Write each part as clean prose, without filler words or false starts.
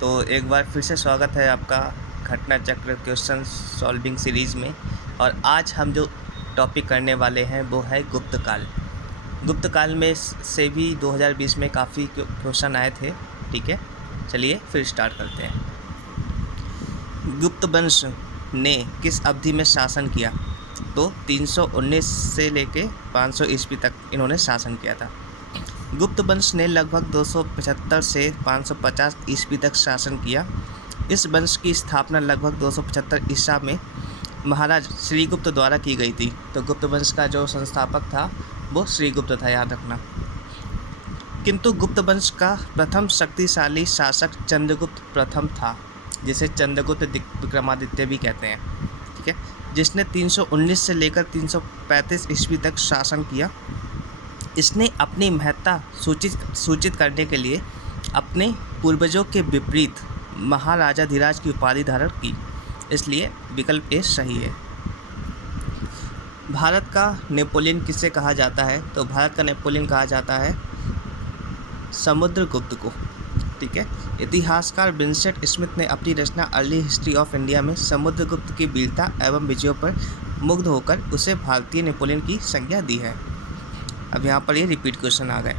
तो एक बार फिर से स्वागत है आपका घटना चक्र क्वेश्चन सॉल्विंग सीरीज़ में। और आज हम जो टॉपिक करने वाले हैं वो है गुप्त काल। गुप्त काल में से भी 2020 में काफ़ी क्वेश्चन आए थे। ठीक है, चलिए फिर स्टार्ट करते हैं। गुप्त वंश ने किस अवधि में शासन किया? तो 319 से लेके 500 ईस्वी तक इन्होंने शासन किया था। गुप्त वंश ने लगभग 275 से 550 ईस्वी तक शासन किया। इस वंश की स्थापना लगभग 275 ईसा में महाराज श्रीगुप्त द्वारा की गई थी। तो गुप्त वंश का जो संस्थापक था वो श्रीगुप्त था, याद रखना। किंतु गुप्त वंश का प्रथम शक्तिशाली शासक चंद्रगुप्त प्रथम था, जिसे चंद्रगुप्त विक्रमादित्य भी कहते हैं। ठीक है, जिसने 319 से लेकर 335 ईस्वी तक शासन किया। इसने अपनी महत्ता सूचित करने के लिए अपने पूर्वजों के विपरीत महाराजाधिराज की उपाधि धारण की, इसलिए विकल्प ए सही है। भारत का नेपोलियन किसे कहा जाता है? तो भारत का नेपोलियन कहा जाता है समुद्रगुप्त को। ठीक है, इतिहासकार विंसेंट स्मिथ ने अपनी रचना अर्ली हिस्ट्री ऑफ इंडिया में समुद्रगुप्त की वीरता एवं विजयों पर मुग्ध होकर उसे भारतीय नेपोलियन की संज्ञा दी है। अब यहाँ पर ये रिपीट क्वेश्चन आ गए।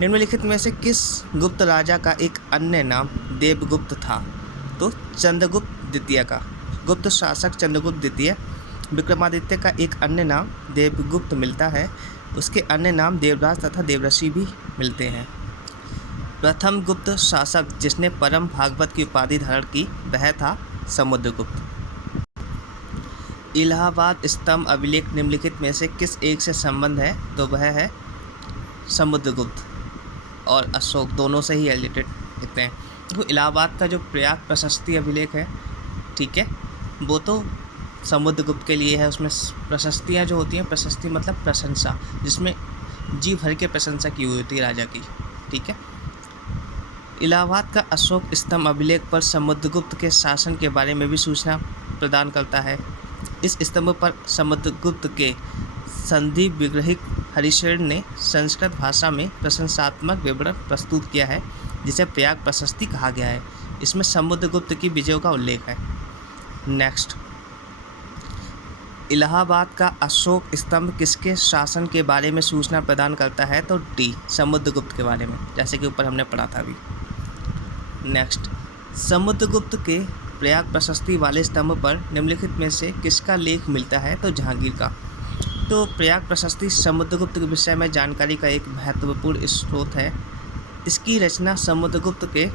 निम्नलिखित में से किस गुप्त राजा का एक अन्य नाम देवगुप्त था? तो चंद्रगुप्त द्वितीय का। गुप्त शासक चंद्रगुप्त द्वितीय विक्रमादित्य का एक अन्य नाम देवगुप्त मिलता है। उसके अन्य नाम देवराज तथा देवऋषि भी मिलते हैं। प्रथम गुप्त शासक जिसने परम भागवत की उपाधि धारण की वह था समुद्रगुप्त। इलाहाबाद स्तंभ अभिलेख निम्नलिखित में से किस एक से संबंध है? तो वह है समुद्रगुप्त और अशोक, दोनों से ही रिलेटेड होते हैं। तो इलाहाबाद का जो प्रयाग प्रशस्ति अभिलेख है, ठीक है, वो तो समुद्रगुप्त के लिए है। उसमें प्रशस्तियाँ जो होती हैं, प्रशस्ति मतलब प्रशंसा, जिसमें जी भर के प्रशंसा की हुई होती है राजा की। ठीक है, इलाहाबाद का अशोक स्तंभ अभिलेख पर समुद्रगुप्त के शासन के बारे में भी सूचना प्रदान करता है। इस स्तंभ पर समुद्रगुप्त के संधि विग्रहिक हरिशेन ने संस्कृत भाषा में प्रशंसात्मक विवरण प्रस्तुत किया है, जिसे प्रयाग प्रशस्ति कहा गया है। इसमें समुद्रगुप्त की विजयों का उल्लेख है। नेक्स्ट, इलाहाबाद का अशोक स्तंभ किसके शासन के बारे में सूचना प्रदान करता है? तो डी, समुद्रगुप्त के बारे में, जैसे कि ऊपर हमने पढ़ा था अभी। नेक्स्ट, समुद्रगुप्त के प्रयाग प्रशस्ति वाले स्तंभ पर निम्नलिखित में से किसका लेख मिलता है? तो जहांगीर का। तो प्रयाग प्रशस्ति समुद्रगुप्त के विषय में जानकारी का एक महत्वपूर्ण स्रोत है। इसकी रचना समुद्रगुप्त के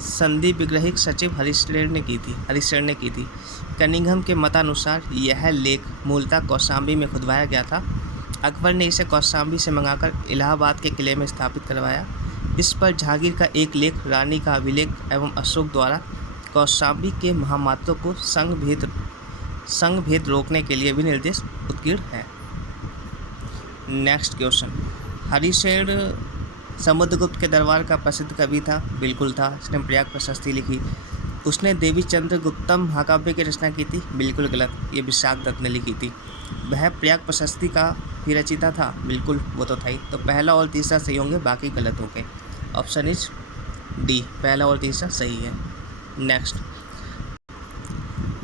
संधि विग्रहिक सचिव हरिशेन ने की थी। कनिंघम के मतानुसार यह लेख मूलतः कौशाम्बी में खुदवाया गया था। अकबर ने इसे कौशाम्बी से मंगाकर इलाहाबाद के किले में स्थापित करवाया। इस पर जहांगीर का एक लेख रानी का अभिलेख एवं अशोक द्वारा कौशाम्बी के महामात्रों को संघ भेद रोकने के लिए भी निर्देश उत्कीर्ण है। नेक्स्ट क्वेश्चन, हरिशेन समुद्रगुप्त के दरबार का प्रसिद्ध कवि था? बिल्कुल था, इसने प्रयाग प्रशस्ति लिखी। उसने देवी चंद्रगुप्तम महाकाव्य की रचना की थी? बिल्कुल गलत, ये विशाख दत्त ने लिखी थी। वह प्रयाग प्रशस्ति का भी रचयिता था? बिल्कुल, वो तो था ही। तो पहला और तीसरा सही होंगे, बाकी गलत होंगे। ऑप्शन इज डी, पहला और तीसरा सही है। नेक्स्ट,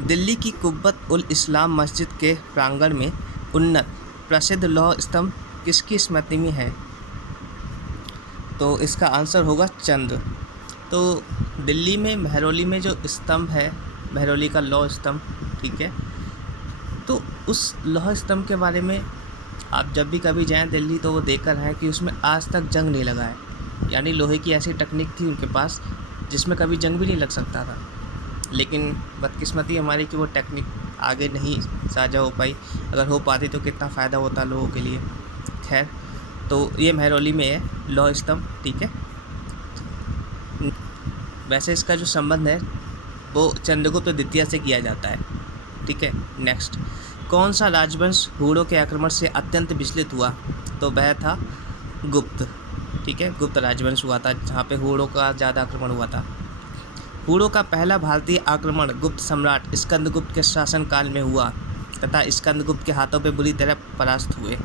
दिल्ली की कुब्बत उल इस्लाम मस्जिद के प्रांगण में उन्नत प्रसिद्ध लौह स्तंभ किसकी स्मृति में है? तो इसका आंसर होगा चंद्र। तो दिल्ली में महरौली में जो स्तंभ है, महरौली का लौह स्तंभ, ठीक है, तो उस लौह स्तंभ के बारे में आप जब भी कभी जाएं दिल्ली तो वो देख कर आएँ कि उसमें आज तक जंग नहीं लगा है। यानी लोहे की ऐसी टेक्निक थी उनके पास जिसमें कभी जंग भी नहीं लग सकता था। लेकिन बदकिस्मती हमारी कि वो टेक्निक आगे नहीं साझा हो पाई। अगर हो पाती तो कितना फ़ायदा होता लोगों के लिए। खैर, तो ये महरौली में है लौह स्तंभ। ठीक है, वैसे इसका जो संबंध है वो चंद्रगुप्त द्वितीय से किया जाता है। ठीक है, नेक्स्ट, कौन सा राजवंश हूणों के आक्रमण से अत्यंत विचलित हुआ? तो वह था गुप्त। ठीक है, गुप्त राजवंश हुआ था जहाँ पे हूणों का ज़्यादा आक्रमण हुआ था। हूणों का पहला भारतीय आक्रमण गुप्त सम्राट स्कंदगुप्त के शासनकाल में हुआ तथा स्कंदगुप्त के हाथों पे बुरी तरह परास्त हुए।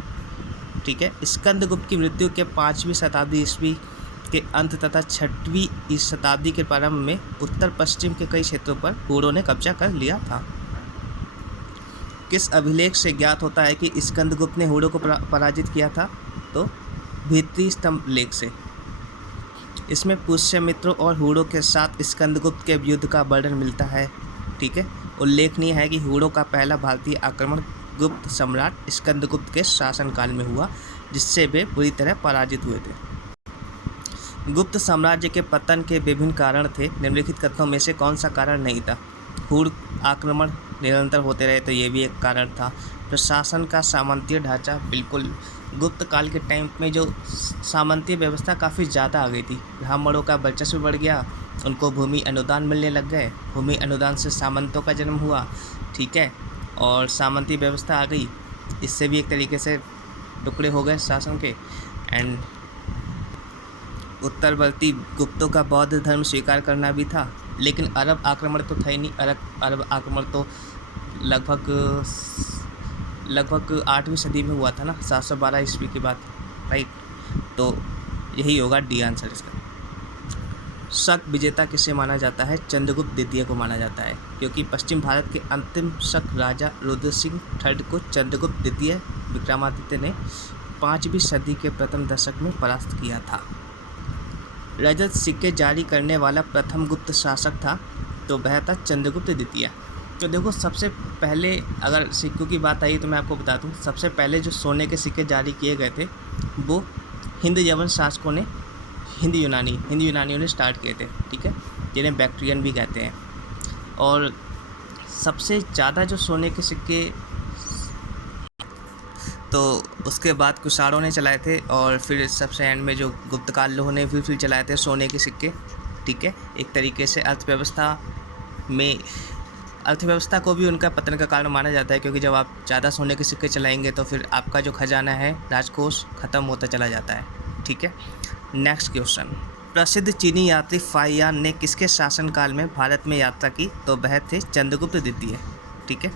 ठीक है, स्कंदगुप्त की मृत्यु के 5वीं शताब्दी ईस्वी के अंत तथा 6वीं शताब्दी के प्रारंभ में उत्तर पश्चिम के कई क्षेत्रों पर हुड़ों ने कब्जा कर लिया था। किस अभिलेख से ज्ञात होता है कि स्कंदगुप्त ने हुड़ों को पराजित किया था? तो भीतरी स्तंभ लेख से। इसमें पुष्यमित्रों और हुड़ों के साथ स्कंदगुप्त के युद्ध का वर्णन मिलता है। ठीक है, उल्लेखनीय है कि हुड़ों का पहला भारतीय आक्रमण गुप्त सम्राट स्कंदगुप्त के शासनकाल में हुआ, जिससे वे बुरी तरह पराजित हुए थे। गुप्त साम्राज्य के पतन के विभिन्न कारण थे। निम्नलिखित कथनों में से कौन सा कारण नहीं था? हुड़ आक्रमण निरंतर होते रहे, तो ये भी एक कारण था। प्रशासन का सामंतीय ढांचा, बिल्कुल गुप्त काल के टाइम में जो सामंतीय व्यवस्था काफ़ी ज़्यादा आ गई थी। ब्राह्मणों का वर्चस्व बढ़ गया, उनको भूमि अनुदान मिलने लग गए, भूमि अनुदान से सामंतों का जन्म हुआ। ठीक है, और सामंती व्यवस्था आ गई, इससे भी एक तरीके से टुकड़े हो गए शासन के। एंड उत्तरवर्ती गुप्तों का बौद्ध धर्म स्वीकार करना भी था। लेकिन अरब आक्रमण तो था ही नहीं। अरब आक्रमण तो लगभग 8वीं सदी में हुआ था ना, 712 ईस्वी के बाद, राइट। तो यही होगा डी आंसर इसका। शक विजेता किसे माना जाता है? चंद्रगुप्त द्वितीय को माना जाता है, क्योंकि पश्चिम भारत के अंतिम शक राजा रुद्र सिंह III को चंद्रगुप्त द्वितीय विक्रमादित्य ने 5वीं सदी के प्रथम दशक में परास्त किया था। रजत सिक्के जारी करने वाला प्रथम गुप्त शासक था, तो वह था चंद्रगुप्त द्वितीय। तो देखो, सबसे पहले अगर सिक्कों की बात आई तो मैं आपको बता दूं, सबसे पहले जो सोने के सिक्के जारी किए गए थे वो हिंद यवन शासकों ने, हिंद यूनानियों ने स्टार्ट किए थे। ठीक है, जिन्हें बैक्ट्रियन भी कहते हैं। और सबसे ज़्यादा जो सोने के सिक्के तो उसके बाद कुषाणों ने चलाए थे, और फिर सबसे एंड में जो गुप्तकाल लोगों ने फिर चलाए थे सोने के सिक्के। ठीक है, एक तरीके से अर्थव्यवस्था को भी उनका पतन का कारण माना जाता है, क्योंकि जब आप ज़्यादा सोने के सिक्के चलाएंगे तो फिर आपका जो खजाना है, राजकोष, ख़त्म होता चला जाता है। ठीक है, नेक्स्ट क्वेश्चन। प्रसिद्ध चीनी यात्री फाहियान ने किसके शासनकाल में भारत में यात्रा की? तो वह थे चंद्रगुप्त द्वितीय। ठीक है,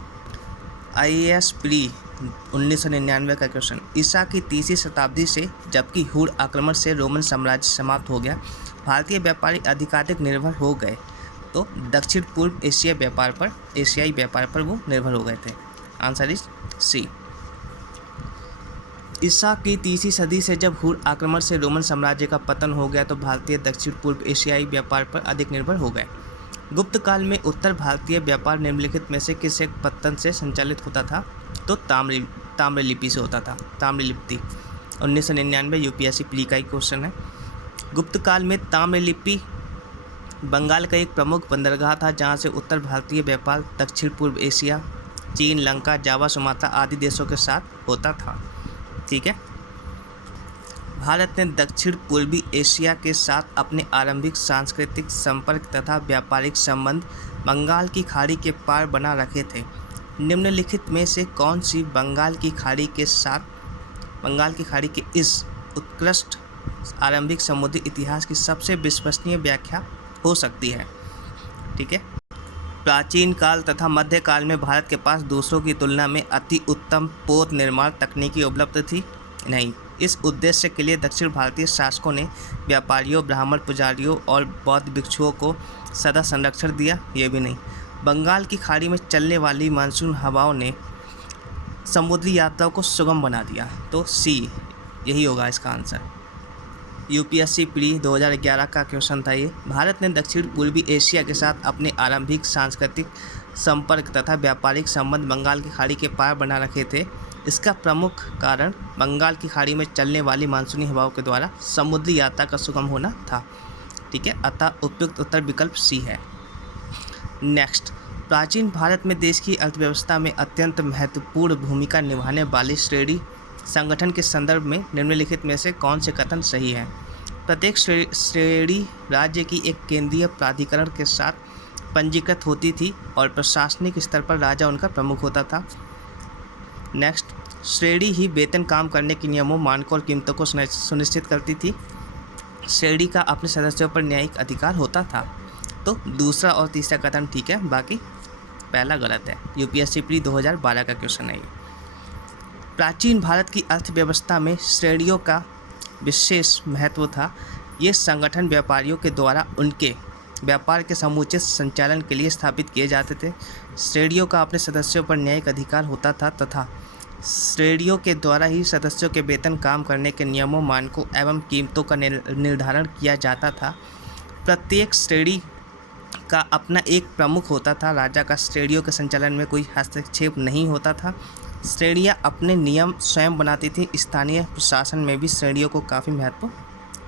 IAS प्री 1999 का क्वेश्चन। ईसा की 3वीं शताब्दी से, जबकि हुड़ आक्रमण से रोमन साम्राज्य समाप्त हो गया, भारतीय व्यापारी अधिकाधिक निर्भर हो गए, तो दक्षिण पूर्व एशियाई व्यापार पर वो निर्भर हो गए थे। आंसर इज सी। ईसा की 3वीं सदी से जब हुड़ आक्रमण से रोमन साम्राज्य का पतन हो गया, तो भारतीय दक्षिण पूर्व एशियाई व्यापार पर अधिक निर्भर हो गए। गुप्त काल में उत्तर भारतीय व्यापार निम्नलिखित में से किस एक पत्तन से संचालित होता था? तो ताम्रलिपि से होता था। ताम्रलिप्ति 1999 UPSC प्री का ही क्वेश्चन है। गुप्त काल में ताम्रलिपि बंगाल का एक प्रमुख बंदरगाह था, जहां से उत्तर भारतीय व्यापार दक्षिण पूर्व एशिया, चीन, लंका, जावा, सुमात्रा आदि देशों के साथ होता था। ठीक है, भारत ने दक्षिण पूर्वी एशिया के साथ अपने आरंभिक सांस्कृतिक संपर्क तथा व्यापारिक संबंध बंगाल की खाड़ी के पार बना रखे थे। निम्नलिखित में से कौन सी बंगाल की खाड़ी के इस उत्कृष्ट आरंभिक समुद्री इतिहास की सबसे विश्वसनीय व्याख्या हो सकती है? ठीक है, प्राचीन काल तथा मध्यकाल में भारत के पास दूसरों की तुलना में अति उत्तम पोत निर्माण तकनीकी उपलब्ध थी? नहीं। इस उद्देश्य के लिए दक्षिण भारतीय शासकों ने व्यापारियों, ब्राह्मण पुजारियों और बौद्ध भिक्षुओं को सदा संरक्षण दिया? ये भी नहीं। बंगाल की खाड़ी में चलने वाली मानसून हवाओं ने समुद्री यात्राओं को सुगम बना दिया। तो सी यही होगा इसका आंसर। UPSC प्री 2011 का क्वेश्चन था ये। भारत ने दक्षिण पूर्वी एशिया के साथ अपने आरंभिक सांस्कृतिक संपर्क तथा व्यापारिक संबंध बंगाल की खाड़ी के पार बना रखे थे। इसका प्रमुख कारण बंगाल की खाड़ी में चलने वाली मानसूनी हवाओं के द्वारा समुद्री यात्रा का सुगम होना था। ठीक है, अतः उपयुक्त उत्तर विकल्प सी है। नेक्स्ट, प्राचीन भारत में देश की अर्थव्यवस्था में अत्यंत महत्वपूर्ण भूमिका निभाने वाली श्रेणी संगठन के संदर्भ में निम्नलिखित में से कौन से कथन सही है? प्रत्येक श्रेणी राज्य की एक केंद्रीय प्राधिकरण के साथ पंजीकृत होती थी और प्रशासनिक स्तर पर राजा उनका प्रमुख होता था। नेक्स्ट, श्रेणी ही वेतन, काम करने के नियमों, मानकों और कीमतों को सुनिश्चित करती थी। श्रेणी का अपने सदस्यों पर न्यायिक अधिकार होता था। तो दूसरा और तीसरा कथन ठीक है, बाकी पहला गलत है। UPSC प्री 2012 का क्वेश्चन है ये। प्राचीन भारत की अर्थव्यवस्था में श्रेणियों का विशेष महत्व था। ये संगठन व्यापारियों के द्वारा उनके व्यापार के समुचित संचालन के लिए स्थापित किए जाते थे। श्रेणियों का अपने सदस्यों पर न्यायिक अधिकार होता था तथा श्रेणियों के द्वारा ही सदस्यों के वेतन, काम करने के नियमों, मानकों एवं कीमतों का निर्धारण किया जाता था। प्रत्येक श्रेणी का अपना एक प्रमुख होता था। राजा का श्रेणियों के संचालन में कोई हस्तक्षेप नहीं होता था। श्रेणियाँ अपने नियम स्वयं बनाती थी। स्थानीय प्रशासन में भी श्रेणियों को काफ़ी महत्व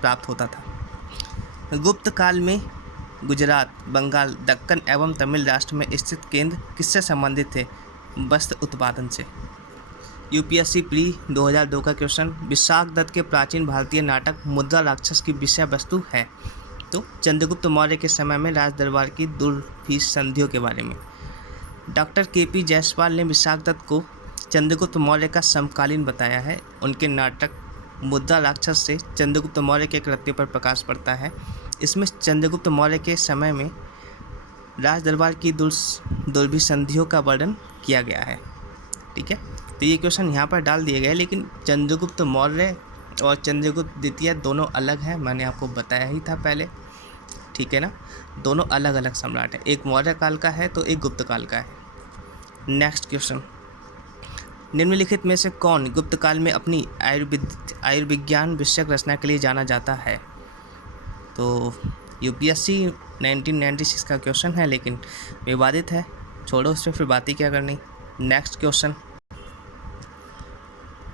प्राप्त होता था। गुप्त काल में गुजरात, बंगाल, दक्कन एवं तमिल राष्ट्र में स्थित केंद्र किससे संबंधित थे? वस्त्र उत्पादन से। यूपीएससी प्री 2002 का क्वेश्चन, विशाख दत्त के प्राचीन भारतीय नाटक मुद्रा राक्षस की विषय वस्तु है? तो चंद्रगुप्त मौर्य के समय में राज दरबार की दुर्भी संधियों के बारे में। डॉक्टर केपी जायसवाल ने विशाख दत्त को चंद्रगुप्त मौर्य का समकालीन बताया है। उनके नाटक मुद्रा राक्षस से चंद्रगुप्त मौर्य के कृत्यों पर प्रकाश पड़ता है। इसमें चंद्रगुप्त मौर्य के समय में राज दरबार की दुर्भी संधियों का वर्णन किया गया है। ठीक है, तो ये क्वेश्चन यहाँ पर डाल दिए गए, लेकिन चंद्रगुप्त मौर्य और चंद्रगुप्त द्वितीय दोनों अलग हैं, मैंने आपको बताया ही था पहले। ठीक है ना, दोनों अलग अलग सम्राट हैं, एक मौर्य काल का है तो एक गुप्त काल का है। नेक्स्ट क्वेश्चन, निम्नलिखित में से कौन गुप्त काल में अपनी आयुर्विज्ञान विषयक रचना के लिए जाना जाता है? तो यूपीएससी 1996 का क्वेश्चन है, लेकिन विवादित है, छोड़ो उस पर फिर बात ही क्या करनी। नेक्स्ट क्वेश्चन,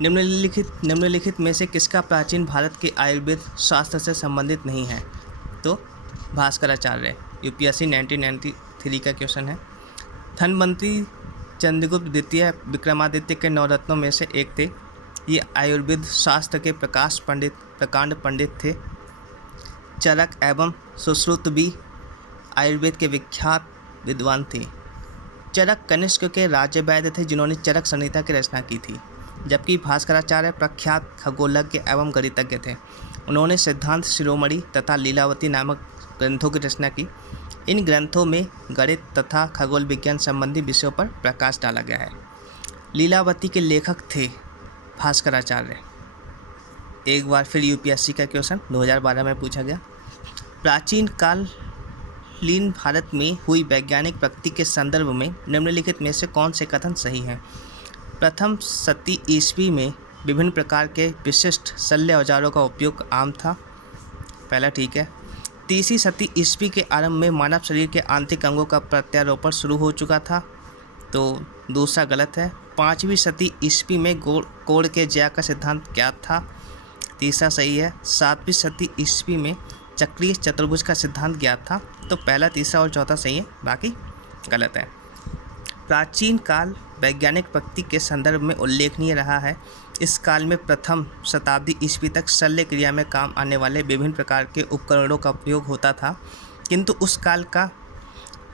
निम्नलिखित में से किसका प्राचीन भारत के आयुर्वेद शास्त्र से संबंधित नहीं है? तो भास्कराचार्य। यूपीएससी 1993 का क्वेश्चन है। धनवंतरी चंद्रगुप्त द्वितीय विक्रमादित्य के नवरत्नों में से एक थे। ये आयुर्वेद शास्त्र के प्रकांड पंडित थे। चरक एवं सुश्रुत भी आयुर्वेद के विख्यात विद्वान थे। चरक कनिष्क के राज्य वैद्य थे, जिन्होंने चरक संहिता की रचना की थी, जबकि भास्कराचार्य प्रख्यात खगोलज्ञ एवं गणितज्ञ थे। उन्होंने सिद्धांत शिरोमणि तथा लीलावती नामक ग्रंथों की रचना की। इन ग्रंथों में गणित तथा खगोल विज्ञान संबंधी विषयों पर प्रकाश डाला गया है। लीलावती के लेखक थे भास्कराचार्य। एक बार फिर यूपीएससी का क्वेश्चन 2012 में पूछा गया। प्राचीन कालीन भारत में हुई वैज्ञानिक प्रगति के संदर्भ में निम्नलिखित में से कौन से कथन सही हैं? प्रथम शती ईस्वी में विभिन्न प्रकार के विशिष्ट शल्य औजारों का उपयोग आम था। पहला ठीक है। तीसरी शती ईस्वी के आरंभ में मानव शरीर के आंतरिक अंगों का प्रत्यारोपण शुरू हो चुका था, तो दूसरा गलत है। पाँचवीं शती ईस्वी में कोण के ज्या का सिद्धांत ज्ञात था, तीसरा सही है। सातवीं शती ईस्वी में चक्रीय चतुर्भुज का सिद्धांत ज्ञात था, तो पहला, तीसरा और चौथा सही है, बाकी गलत है। प्राचीन काल वैज्ञानिक प्रगति के संदर्भ में उल्लेखनीय रहा है। इस काल में प्रथम शताब्दी ईस्वी तक शल्य क्रिया में काम आने वाले विभिन्न प्रकार के उपकरणों का उपयोग होता था, किंतु उस काल का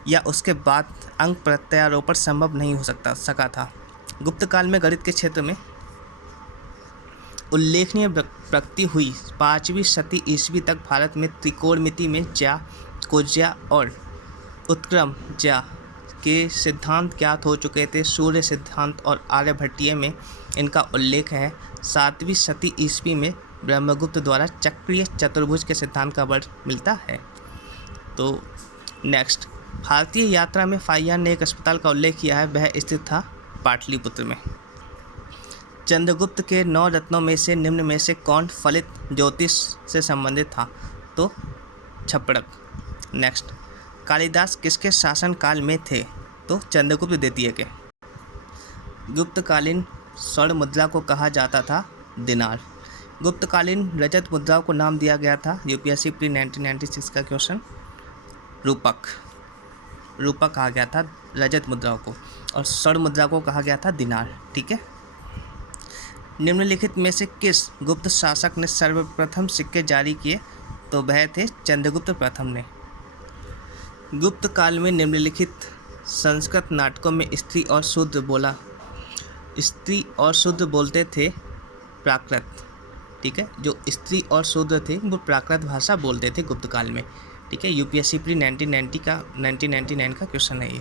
या उसके बाद अंग प्रत्यारोपण संभव नहीं हो सका था। गुप्त काल में गणित के क्षेत्र में उल्लेखनीय प्रगति हुई। पाँचवीं शती ईस्वी तक भारत में त्रिकोणमिति में ज्या, कोज्या और उत्क्रम ज्या के सिद्धांत ज्ञात हो चुके थे। सूर्य सिद्धांत और आर्यभट्टीय में इनका उल्लेख है। सातवीं शती ईस्वी में ब्रह्मगुप्त द्वारा चक्रीय चतुर्भुज के सिद्धांत का वर्णन मिलता है। तो नेक्स्ट, भारतीय यात्रा में फाहियान ने एक अस्पताल का उल्लेख किया है, वह स्थित था पाटलिपुत्र में। चंद्रगुप्त के 9 रत्नों में से निम्न में से कौन फलित ज्योतिष से संबंधित था? तो छप्पड़क। नेक्स्ट, कालिदास किसके शासन काल में थे? तो चंद्रगुप्त द्वितीय के। गुप्तकालीन स्वर्ण मुद्रा को कहा जाता था दिनार। गुप्तकालीन रजत मुद्राओं को नाम दिया गया था, यूपीएससी प्री 1996 का क्वेश्चन, रूपक कहा गया था रजत मुद्राओं को, और स्वर्ण मुद्रा को कहा गया था दिनार। ठीक है। निम्नलिखित में से किस गुप्त शासक ने सर्वप्रथम सिक्के जारी किए? तो वह थे चंद्रगुप्त प्रथम ने। गुप्त काल में निम्नलिखित संस्कृत नाटकों में स्त्री और शूद्र बोलते थे प्राकृत। ठीक है, जो स्त्री और शूद्र थे वो प्राकृत भाषा बोलते थे गुप्त काल में। ठीक है, यूपीएससी प्री 1999 का क्वेश्चन है ये।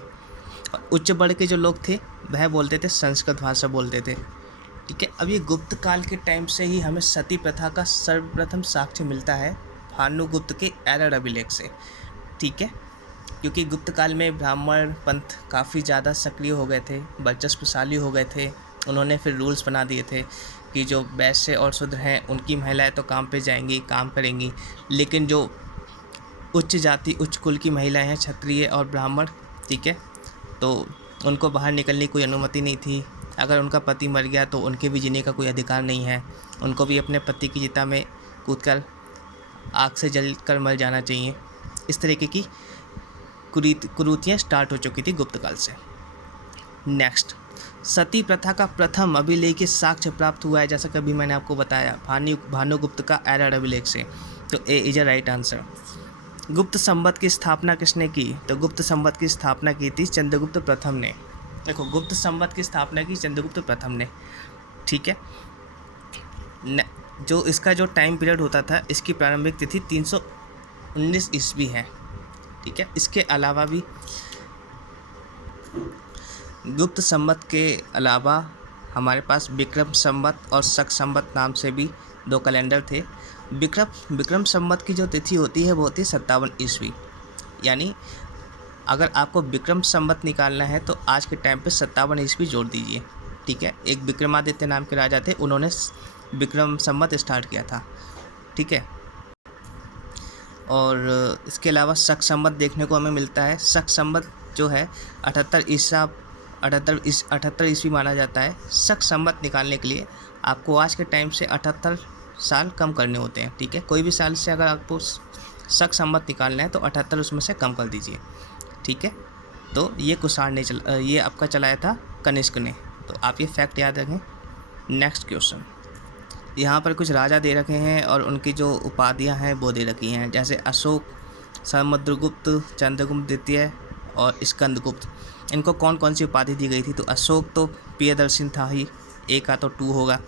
और उच्च वर्ग के जो लोग थे वह बोलते थे संस्कृत भाषा बोलते थे। ठीक है, अब ये गुप्त काल के टाइम से ही हमें सती प्रथा का सर्वप्रथम साक्ष्य मिलता है भानुगुप्त के एरर अभिलेख से। ठीक है, क्योंकि गुप्त काल में ब्राह्मण पंथ काफ़ी ज़्यादा सक्रिय हो गए थे, वर्चस्वशाली हो गए थे। उन्होंने फिर रूल्स बना दिए थे कि जो वैश्य और शूद्र हैं उनकी महिलाएं तो काम पे जाएंगी, काम करेंगी, लेकिन जो उच्च जाति उच्च कुल की महिलाएं हैं, क्षत्रिय और ब्राह्मण, ठीक है, तो उनको बाहर निकलने की कोई अनुमति नहीं थी। अगर उनका पति मर गया तो उनके भी जीने का कोई अधिकार नहीं है, उनको भी अपने पति की चिता में कूदकर आग से जल कर मर जाना चाहिए। इस तरीके की कुरीतियाँ स्टार्ट हो चुकी थी गुप्त काल से। नेक्स्ट, सती प्रथा का प्रथम अभिलेख साक्ष्य प्राप्त हुआ है, जैसा कभी मैंने आपको बताया, भानुगुप्त का एरर अभिलेख से। तो ए इज अ राइट आंसर। गुप्त संवत की स्थापना किसने की? तो गुप्त संवत की स्थापना की थी चंद्रगुप्त प्रथम ने। देखो, गुप्त संवत की स्थापना की चंद्रगुप्त प्रथम ने। ठीक है, जो इसका जो टाइम पीरियड होता था, इसकी प्रारंभिक तिथि 319 ईस्वी है। ठीक है, इसके अलावा भी गुप्त संवत के अलावा हमारे पास विक्रम संवत और शक संवत नाम से भी 2 कैलेंडर थे। विक्रम संवत की जो तिथि होती है वो होती है 57 ईस्वी। यानी अगर आपको विक्रम संवत निकालना है तो आज के टाइम पे 57 ईस्वी जोड़ दीजिए। ठीक है, एक विक्रमादित्य नाम के राजा थे, उन्होंने विक्रम संवत स्टार्ट किया था। ठीक है, और इसके अलावा शक संवत देखने को हमें मिलता है। शक संवत जो है 78 ईस्वी माना जाता है। शक संवत निकालने के लिए आपको आज के टाइम से 78 साल कम करने होते हैं। ठीक है, कोई भी साल से अगर आपको शक संवत निकालना है तो 78 उसमें से कम कर दीजिए। ठीक है, तो ये कुषाण ने ये आपका चलाया था कनिष्क ने। तो आप ये फैक्ट याद रखें। नेक्स्ट क्वेश्चन, यहाँ पर कुछ राजा दे रखे हैं और उनकी जो उपाधियाँ हैं वो दे रखी हैं, जैसे अशोक, समुद्रगुप्त, चंद्रगुप्त द्वितीय और स्कंदगुप्त। इनको कौन कौन सी उपाधि दी गई थी? तो अशोक तो प्रियदर्शन था ही, ए का तो 2 होगा,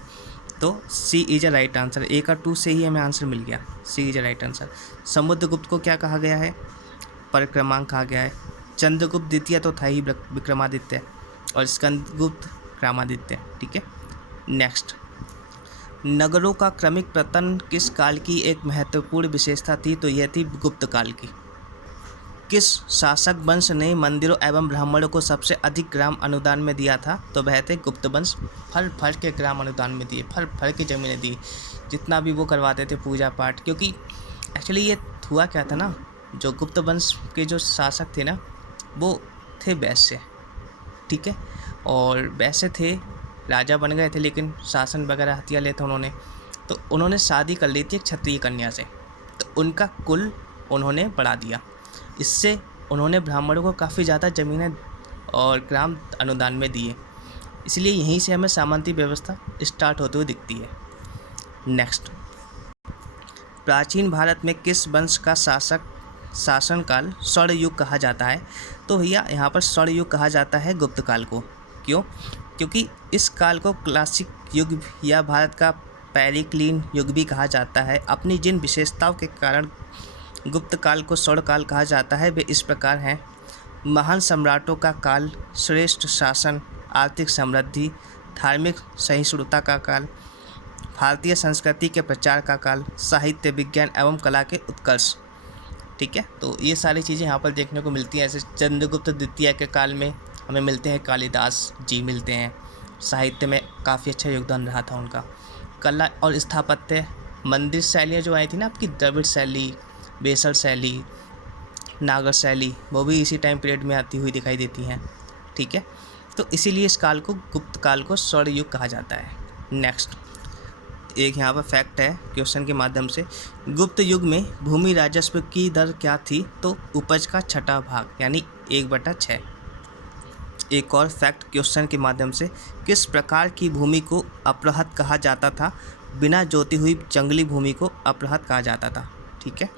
तो C is a right answer. A का 2 से ही हमें आंसर मिल गया, C is a right answer. Samudragupta को क्या कहा गया है? परिक्रमांक कहा गया है। चंद्रगुप्त द्वितीय तो था ही विक्रमादित्य, और स्कंदगुप्त रामादित्य। ठीक है, नेक्स्ट, नगरों का क्रमिक पतन किस काल की एक महत्वपूर्ण विशेषता थी? तो यह थी गुप्त काल की। किस शासक वंश ने मंदिरों एवं ब्राह्मणों को सबसे अधिक ग्राम अनुदान में दिया था? तो वह थे गुप्त वंश। फल के ग्राम अनुदान में दिए, फल की ज़मीनें दी, जितना भी वो करवाते थे पूजा पाठ। क्योंकि एक्चुअली ये हुआ क्या था ना, जो गुप्त वंश के जो शासक थे ना वो थे वैश्य। ठीक है, और वैश्य थे, राजा बन गए थे, लेकिन शासन वगैरह हथिया लिए थे उन्होंने। तो उन्होंने शादी कर ली थी एक क्षत्रिय कन्या से, तो उनका कुल उन्होंने बढ़ा दिया। इससे उन्होंने ब्राह्मणों को काफ़ी ज़्यादा ज़मीनें और ग्राम अनुदान में दिए। इसलिए यहीं से हमें सामंती व्यवस्था स्टार्ट होते हुए दिखती है। नेक्स्ट, प्राचीन भारत में किस वंश का शासनकाल स्वर्ण युग कहा जाता है? तो भैया यहाँ पर स्वर्ण युग कहा जाता है गुप्त काल को। क्यों? क्योंकि इस काल को क्लासिक युग या भारत का पेरिक्लीन युग भी कहा जाता है। अपनी जिन विशेषताओं के कारण गुप्त काल को स्वर्ण काल कहा जाता है वे इस प्रकार हैं: महान सम्राटों का काल, श्रेष्ठ शासन, आर्थिक समृद्धि, धार्मिक सहिष्णुता का काल, भारतीय संस्कृति के प्रचार का काल, साहित्य, विज्ञान एवं कला के उत्कर्ष। ठीक है, तो ये सारी चीज़ें यहाँ पर देखने को मिलती हैं। ऐसे चंद्रगुप्त द्वितीय के काल में हमें मिलते हैं कालिदास जी मिलते हैं, साहित्य में काफ़ी अच्छा योगदान रहा था उनका। कला और स्थापत्य, मंदिर शैलियाँ जो आई थी ना आपकी, द्रविड़ शैली, बेसर शैली, नागर शैली, वो भी इसी टाइम पीरियड में आती हुई दिखाई देती हैं। ठीक है, तो इसीलिए इस काल को गुप्त काल को स्वर्ण युग कहा जाता है। नेक्स्ट, एक यहाँ पर फैक्ट है क्वेश्चन के माध्यम से, गुप्त युग में भूमि राजस्व की दर क्या थी? तो उपज का 6वां भाग यानी 1/6। एक और फैक्ट क्वेश्चन के माध्यम से, किस प्रकार की भूमि को अपृहत कहा जाता था? बिना जोती हुई जंगली भूमि को अपृहत कहा जाता था। ठीक है,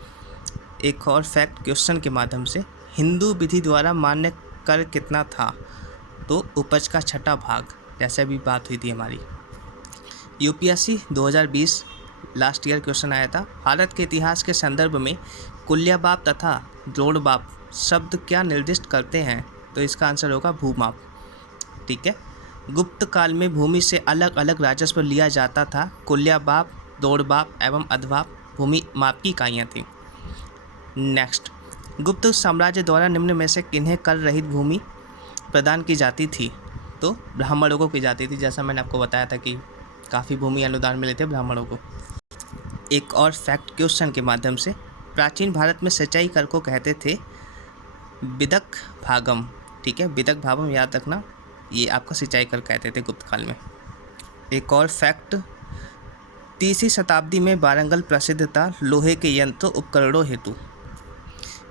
एक और फैक्ट क्वेश्चन के माध्यम से, हिंदू विधि द्वारा मान्य कर कितना था? तो उपज का 6वां भाग, जैसे अभी बात हुई थी हमारी। यूपीएससी 2020 लास्ट ईयर क्वेश्चन आया था, भारत के इतिहास के संदर्भ में कुल्यबाप तथा द्रोणबाप शब्द क्या निर्दिष्ट करते हैं? तो इसका आंसर होगा भूमाप। ठीक है, गुप्त काल में भूमि से अलग अलग राजस्व लिया जाता था, कुल्यबाप, द्रोणबाप एवं अधबाप। भूमि माप की इकाइयाँ थीं। नेक्स्ट, गुप्त साम्राज्य द्वारा निम्न में से किन्हें कर रहित भूमि प्रदान की जाती थी? तो ब्राह्मणों को की जाती थी, जैसा मैंने आपको बताया था कि काफ़ी भूमि अनुदान मिले थे ब्राह्मणों को। एक और फैक्ट क्वेश्चन के माध्यम से, प्राचीन भारत में सिंचाई कर को कहते थे विदक भागम। ठीक है, विदक भागम याद रखना, ये आपका सिंचाई कर कहते थे गुप्त काल में। एक और फैक्ट, 3वीं शताब्दी में वारंगल प्रसिद्ध था लोहे के यंत्र उपकरणों हेतु।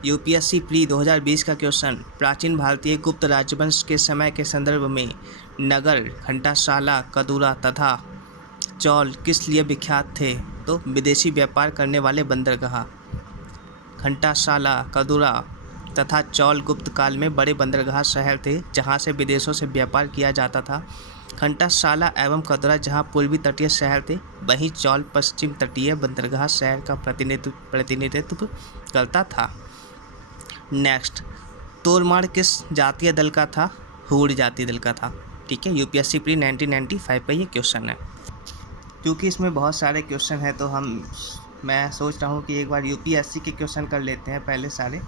यूपीएससी प्री 2020 का क्वेश्चन, प्राचीन भारतीय गुप्त राजवंश के समय के संदर्भ में नगर, घंटाशाला, कदूरा तथा चौल किस लिए विख्यात थे? तो विदेशी व्यापार करने वाले बंदरगाह। घंटाशाला, कदूरा तथा चौल गुप्त काल में बड़े बंदरगाह शहर थे जहां से विदेशों से व्यापार किया जाता था। घंटाशाला एवं कदूरा जहां पूर्वी तटीय शहर थे, वहीं चौल पश्चिम तटीय बंदरगाह शहर का प्रतिनिधित्व करता था। नेक्स्ट, तोरमाड़ किस जातीय दल का था? हूर जातीय दल का था। ठीक है, यूपीएससी प्री 1995 का ये क्वेश्चन है। क्योंकि इसमें बहुत सारे क्वेश्चन हैं तो मैं सोच रहा हूँ कि एक बार यूपीएससी के क्वेश्चन कर लेते हैं पहले सारे,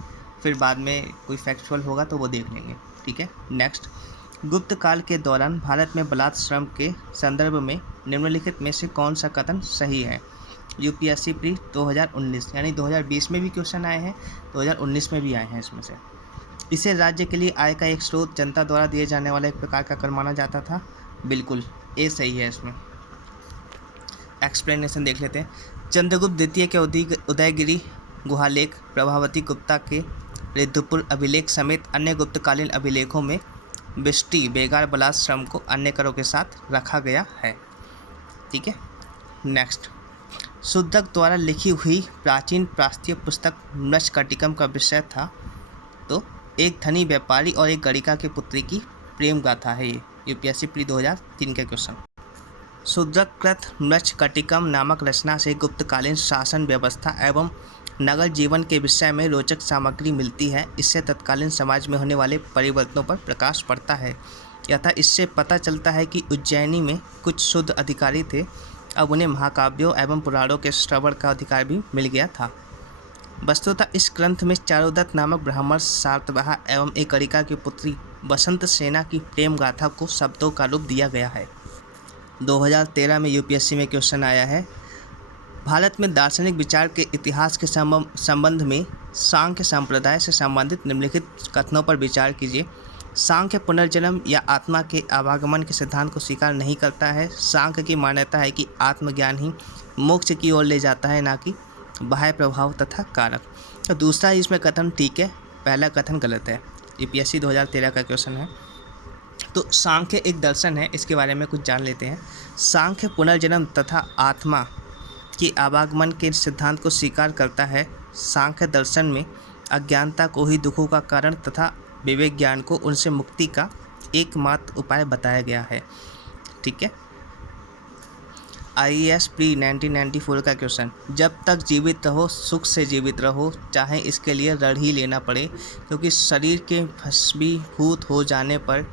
फिर बाद में कोई फैक्चुअल होगा तो वो देख लेंगे। ठीक है, नेक्स्ट, गुप्त काल के दौरान भारत में बलात् श्रम के संदर्भ में निम्नलिखित में से कौन सा कथन सही है? यूपीएससी प्री 2019, यानी 2020 में भी क्वेश्चन आए हैं, 2019 में भी आए हैं इसमें से। इसे राज्य के लिए आय का एक स्रोत, जनता द्वारा दिए जाने वाला एक प्रकार का कर माना जाता था। बिल्कुल, ए सही है इसमें। एक्सप्लेनेशन देख लेते हैं। चंद्रगुप्त द्वितीय के उदयगिरी गुहालेख, प्रभावती गुप्ता के रिद्धपुर अभिलेख समेत अन्य गुप्तकालीन अभिलेखों में बिष्टी बेगार बलात् श्रम को अन्य करों के साथ रखा गया है। ठीक है, नेक्स्ट, शुद्धक द्वारा लिखी हुई प्राचीन प्रास्तीय पुस्तक मृच्छकटिकम का विषय था? तो एक धनी व्यापारी और एक गणिका की पुत्री की प्रेम गाथा है ये। यूपीएससी प्री 2003 का क्वेश्चन। शूद्रकृत मृच्छकटिकम नामक रचना से गुप्तकालीन शासन व्यवस्था एवं नगर जीवन के विषय में रोचक सामग्री मिलती है। इससे तत्कालीन समाज में होने वाले परिवर्तनों पर प्रकाश पड़ता है। यथा इससे पता चलता है कि उज्जैनी में कुछ शुद्ध अधिकारी थे, अब उन्हें महाकाव्यों एवं पुराणों के श्रवण का अधिकार भी मिल गया था। वस्तुतः इस ग्रंथ में चारुदत्त नामक ब्राह्मण, सातवाह एवं एक गणिका की पुत्री बसंत सेना की प्रेम गाथा को शब्दों का रूप दिया गया है। 2013 में यूपीएससी में क्वेश्चन आया है, भारत में दार्शनिक विचार के इतिहास के संबंध में सांख्य संप्रदाय से संबंधित निम्नलिखित कथनों पर विचार कीजिए। सांख्य पुनर्जन्म या आत्मा के आवागमन के सिद्धांत को स्वीकार नहीं करता है। सांख्य की मान्यता है कि आत्मज्ञान ही मोक्ष की ओर ले जाता है, ना कि बाह्य प्रभाव तथा कारक। तो दूसरा इसमें कथन ठीक है, पहला कथन गलत है। यूपीएससी 2013 का क्वेश्चन है। तो सांख्य एक दर्शन है, इसके बारे में कुछ जान लेते हैं। सांख्य पुनर्जन्म तथा आत्मा के आवागमन के सिद्धांत को स्वीकार करता है। सांख्य दर्शन में अज्ञानता को ही दुखों का कारण तथा विवेक ज्ञान को उनसे मुक्ति का एकमात्र उपाय बताया गया है। ठीक है, आईएएस प्री 1994 का क्वेश्चन, जब तक जीवित रहो सुख से जीवित रहो, चाहे इसके लिए ऋण ही लेना पड़े, क्योंकि शरीर के भस्मीभूत हो जाने पर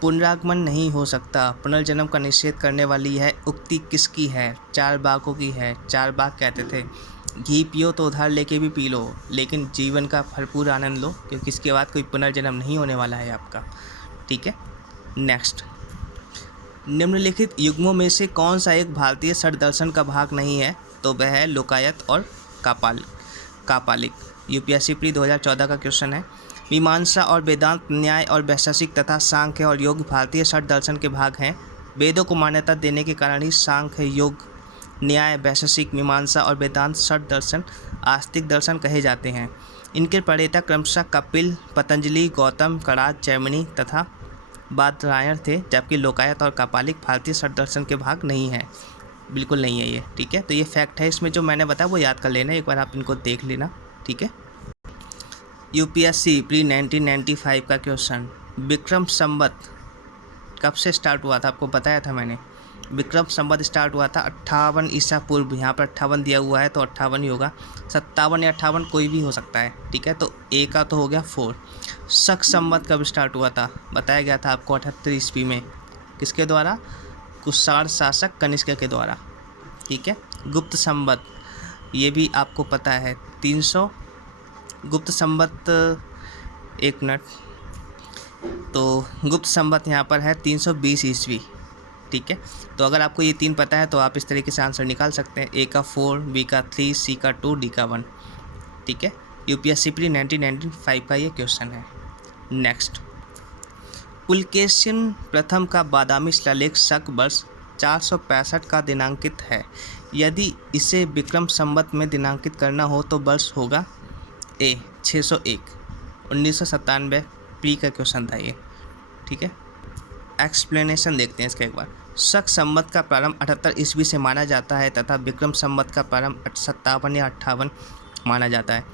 पुनरागमन नहीं हो सकता। पुनर्जन्म का निषेध करने वाली यह उक्ति किसकी है? चारवाकों की है। चारवाक कहते थे, घी पियो तो उधार लेके भी पी लो, लेकिन जीवन का भरपूर आनंद लो, क्योंकि इसके बाद कोई पुनर्जन्म नहीं होने वाला है आपका। ठीक है, नेक्स्ट, निम्नलिखित युग्मों में से कौन सा एक भारतीय षड दर्शन का भाग नहीं है? तो वह है लोकायत और कापालिक। यूपीएससी प्री 2014 का क्वेश्चन है। मीमांसा और वेदांत, न्याय और वैशेषिक तथा सांख्य और योग भारतीय षड दर्शन के भाग हैं। वेदों को मान्यता देने के कारण ही सांख्य, योग, न्याय, वैशेषिक, मीमांसा और वेदांत षड दर्शन आस्तिक दर्शन कहे जाते हैं। इनके प्रणेता क्रमशः कपिल, पतंजलि, गौतम, कणाद, जैमिनी तथा बादरायण थे, जबकि लोकायत और कापालिक भारतीय षड दर्शन के भाग नहीं है। बिल्कुल नहीं है ये। ठीक है, तो ये फैक्ट है, इसमें जो मैंने बताया वो याद कर लेना, एक बार आप इनको देख लेना। ठीक है, यूपीएससी प्री 1995 का क्वेश्चन, विक्रम संवत कब से स्टार्ट हुआ था? आपको बताया था मैंने, विक्रम संवत स्टार्ट हुआ था 58 ईसा पूर्व। यहाँ पर 58 दिया हुआ है तो 58 ही होगा, 57 या 58 कोई भी हो सकता है। ठीक है, तो ए का तो हो गया 4। शक संवत कब स्टार्ट हुआ था? बताया गया था आपको 78 ईस्वी में। किसके द्वारा? कुषाण शासक कनिष्क के द्वारा। ठीक है, गुप्त संवत ये भी आपको पता है 300 गुप्त संवत, एक मिनट, तो गुप्त संवत यहाँ पर है 320 ईस्वी। ठीक है, तो अगर आपको ये 3 पता है तो आप इस तरीके से आंसर निकाल सकते हैं, ए का 4, बी का 3, सी का 2, डी का 1। ठीक है, यूपीएससी प्री 1995 का ये क्वेश्चन है। नेक्स्ट, पुलकेशिन प्रथम का बादामी शिलालेख शक वर्ष 465 का दिनांकित है। यदि इसे विक्रम संवत में दिनांकित करना हो तो वर्ष होगा ए 601, 1997 प्री का क्वेश्चन था ये। ठीक है, एक्सप्लेनेशन देखते हैं इसका एक बार। शक संवत का प्रारंभ 78 ईस्वी से माना जाता है तथा विक्रम संवत का प्रारंभ 57 या 58 माना जाता है।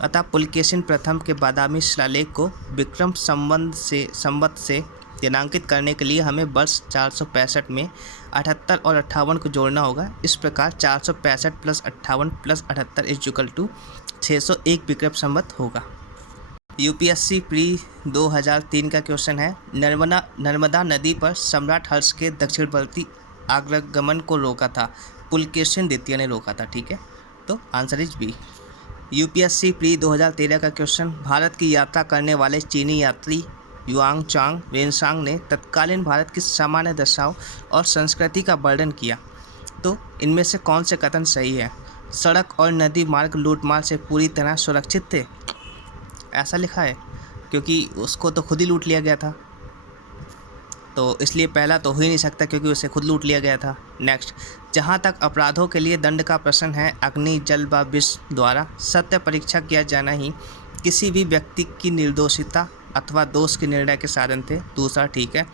अतः पुलकेशिन प्रथम के बादामी शिलालेख को विक्रम संवत से दिनांकित करने के लिए हमें वर्ष 465 में 78 और 58 को जोड़ना होगा। इस प्रकार 465 + 58 + 78 = 601 विक्रम संवत होगा। यूपीएससी प्री 2003 का क्वेश्चन है, नर्मदा नदी पर सम्राट हर्ष के दक्षिणवर्ती आगमन को रोका था, पुलकेशिन द्वितीय ने रोका था। ठीक है, तो answer is B. UPSC pre 2013 का क्वेश्चन, भारत की यात्रा करने वाले चीनी यात्री युआंगचांग वेनसांग ने तत्कालीन भारत की सामान्य दशाओं और संस्कृति का वर्णन किया। तो इनमें से कौन से कथन सही है? सड़क और नदी मार्ग लूटमार से पूरी तरह सुरक्षित थे, ऐसा लिखा है, क्योंकि उसको तो खुद ही लूट लिया गया था, तो इसलिए पहला तो हो ही नहीं सकता क्योंकि उसे खुद लूट लिया गया था। नेक्स्ट, जहाँ तक अपराधों के लिए दंड का प्रश्न है, अग्नि, जल व विष द्वारा सत्य परीक्षा किया जाना ही किसी भी व्यक्ति की निर्दोषिता अथवा दोष के निर्णय के साधन थे। दूसरा ठीक है,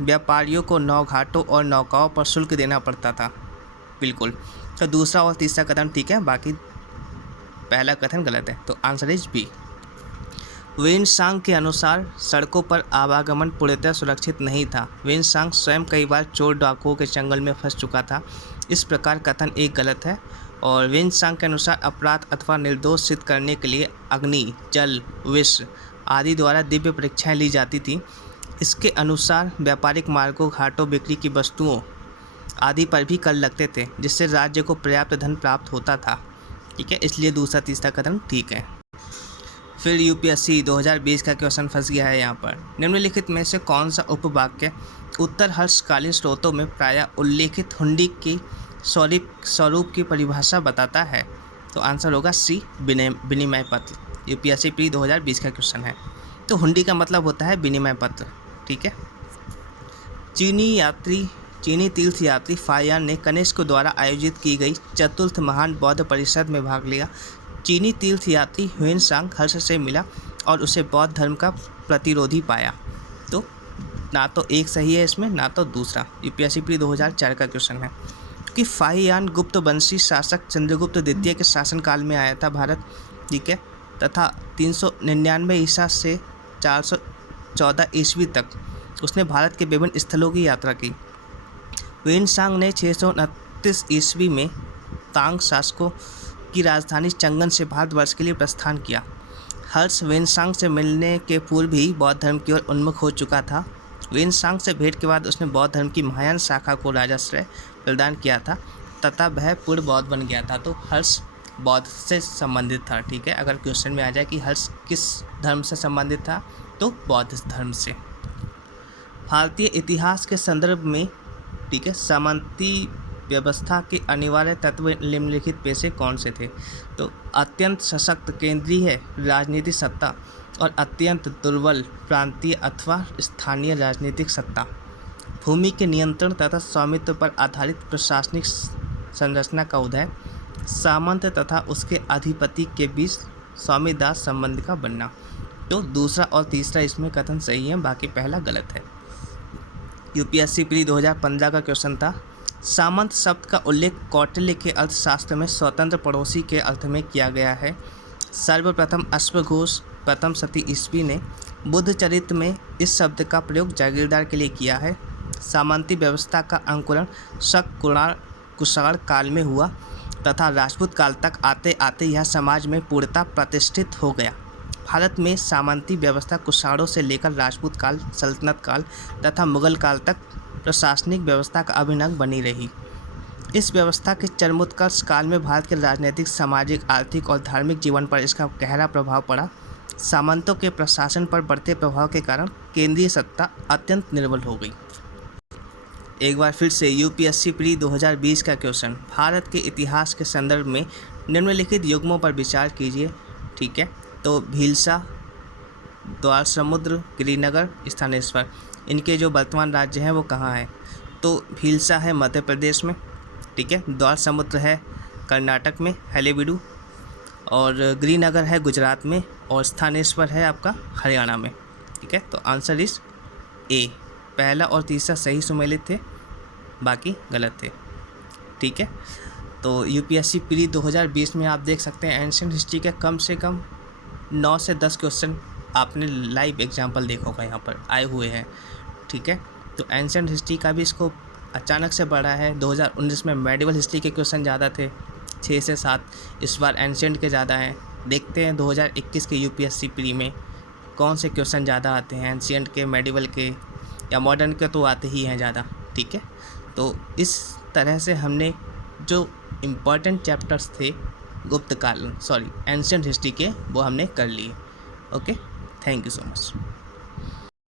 व्यापारियों को नौघाटों और नौकाओं पर शुल्क देना पड़ता था, बिल्कुल। तो दूसरा और तीसरा कथन ठीक है, बाकी पहला कथन गलत है, तो आंसर इज बी। वेनसांग के अनुसार सड़कों पर आवागमन पूर्णतः सुरक्षित नहीं था। वेनसांग स्वयं कई बार चोर डाकुओं के चंगल में फंस चुका था, इस प्रकार कथन एक गलत है। और वेनसांग के अनुसार अपराध अथवा निर्दोष सिद्ध करने के लिए अग्नि, जल, विष आदि द्वारा दिव्य परीक्षाएं ली जाती थी। इसके अनुसार व्यापारिक मार्गों, घाटों, बिक्री की वस्तुओं आदि पर भी कर लगते थे, जिससे राज्य को पर्याप्त धन प्राप्त होता था। ठीक है, इसलिए दूसरा तीसरा कथन ठीक है। फिर यूपीएससी 2020 का क्वेश्चन फंस गया है यहाँ पर। निम्नलिखित में से कौन सा उपवाक्य उत्तर हर्षकालीन स्रोतों में प्रायः उल्लेखित हुंडी की स्वरूप की परिभाषा बताता है? तो आंसर होगा सी, विनिमय पत्र। यूपीएससी प्री 2020 का क्वेश्चन है। तो हुंडी का मतलब होता है विनिमय पत्र। ठीक है, चीनी तीर्थयात्री फाहियान ने कनिष्क द्वारा आयोजित की गई चतुर्थ महान बौद्ध परिषद में भाग लिया। चीनी तीर्थयात्री ह्वेनसांग हर्ष से मिला और उसे बौद्ध धर्म का प्रतिरोधी पाया। तो ना तो एक सही है इसमें, ना तो दूसरा। यूपीएससी प्री 2004 का क्वेश्चन है कि फाहियान गुप्त वंशी शासक चंद्रगुप्त द्वितीय के शासनकाल में आया था भारत। ठीक है, तथा 399 ईसा से 414 ईस्वी तक उसने भारत के विभिन्न स्थलों की यात्रा की। वेनसांग ने 629 ईस्वी में तांग शासकों की राजधानी चंगन से भारतवर्ष के लिए प्रस्थान किया। हर्ष वेनसांग से मिलने के पूर्व ही बौद्ध धर्म की ओर उन्मुख हो चुका था। वेनसांग से भेंट के बाद उसने बौद्ध धर्म की महायान शाखा को राजाश्रय प्रदान किया था तथा वह पूर्ण बौद्ध बन गया था। तो हर्ष बौद्ध से संबंधित था। ठीक है, अगर क्वेश्चन में आ जाए कि हर्ष किस धर्म से संबंधित था, तो बौद्ध धर्म से। भारतीय इतिहास के संदर्भ में, ठीक है, सामंती व्यवस्था के अनिवार्य तत्व निम्नलिखित में से कौन से थे? तो अत्यंत सशक्त केंद्रीय राजनीतिक सत्ता और अत्यंत दुर्बल प्रांतीय अथवा स्थानीय राजनीतिक सत्ता, भूमि के नियंत्रण तथा स्वामित्व पर आधारित प्रशासनिक संरचना का उदय, सामंत तथा उसके अधिपति के बीच स्वामी दास संबंध का बनना। तो दूसरा और तीसरा इसमें कथन सही है, बाकी पहला गलत है। यूपीएससी प्री 2015 का क्वेश्चन था, सामंत शब्द का उल्लेख कौटिल्य के अर्थशास्त्र में स्वतंत्र पड़ोसी के अर्थ में किया गया है। सर्वप्रथम अश्वघोष प्रथम शती ईस्वी ने बुद्ध चरित्र में इस शब्द का प्रयोग जागीरदार के लिए किया है। सामंती व्यवस्था का अंकुरण शक कुषाण काल में हुआ तथा राजपूत काल तक आते आते यह समाज में पूर्णतः प्रतिष्ठित हो गया। भारत में सामंती व्यवस्था कुषाणों से लेकर राजपूत काल, सल्तनत काल तथा मुगल काल तक प्रशासनिक व्यवस्था का अभिन्न बनी रही। इस व्यवस्था के चरमोत्कर्ष काल में भारत के राजनीतिक, सामाजिक, आर्थिक और धार्मिक जीवन पर इसका गहरा प्रभाव पड़ा। सामंतों के प्रशासन पर बढ़ते प्रभाव के कारण केंद्रीय सत्ता अत्यंत निर्बल हो गई। एक बार फिर से यूपीएससी प्री 2020 का क्वेश्चन, भारत के इतिहास के संदर्भ में निम्नलिखित युग्मों पर विचार कीजिए। ठीक है, तो भीलसा, द्वार समुद्र, गिरिनगर, स्थानेश्वर, इनके जो वर्तमान राज्य हैं वो कहाँ हैं? तो भीलसा है मध्य प्रदेश में, ठीक है, द्वार समुद्र है कर्नाटक में हलेबीडु, और गिरिनगर है गुजरात में, और स्थानेश्वर है आपका हरियाणा में। ठीक है, तो आंसर इज ए। पहला और तीसरा सही सुमेलित थे, बाकी गलत थे। ठीक है, तो यूपीएससी प्री 2020 में आप देख सकते हैं एंशिएंट हिस्ट्री के कम से कम 9 से 10 क्वेश्चन आपने लाइव एग्जाम्पल देखा होगा यहाँ पर आए हुए हैं। ठीक है, तो एंशिएंट हिस्ट्री का भी स्कोप अचानक से बढ़ा है। 2019 में मेडिवल हिस्ट्री के क्वेश्चन ज़्यादा थे, 6 से 7, इस बार एंशिएंट के ज़्यादा हैं। देखते हैं 2021 के यूपीएससी प्री में कौन से क्वेश्चन ज़्यादा आते हैं, एंशिएंट के, मेडिवल के या मॉडर्न के, तो आते ही हैं ज़्यादा। ठीक है, तो इस तरह से हमने जो इम्पॉर्टेंट चैप्टर्स थे एंशिएंट हिस्ट्री के, वो हमने कर लिए। Okay, thank you so much.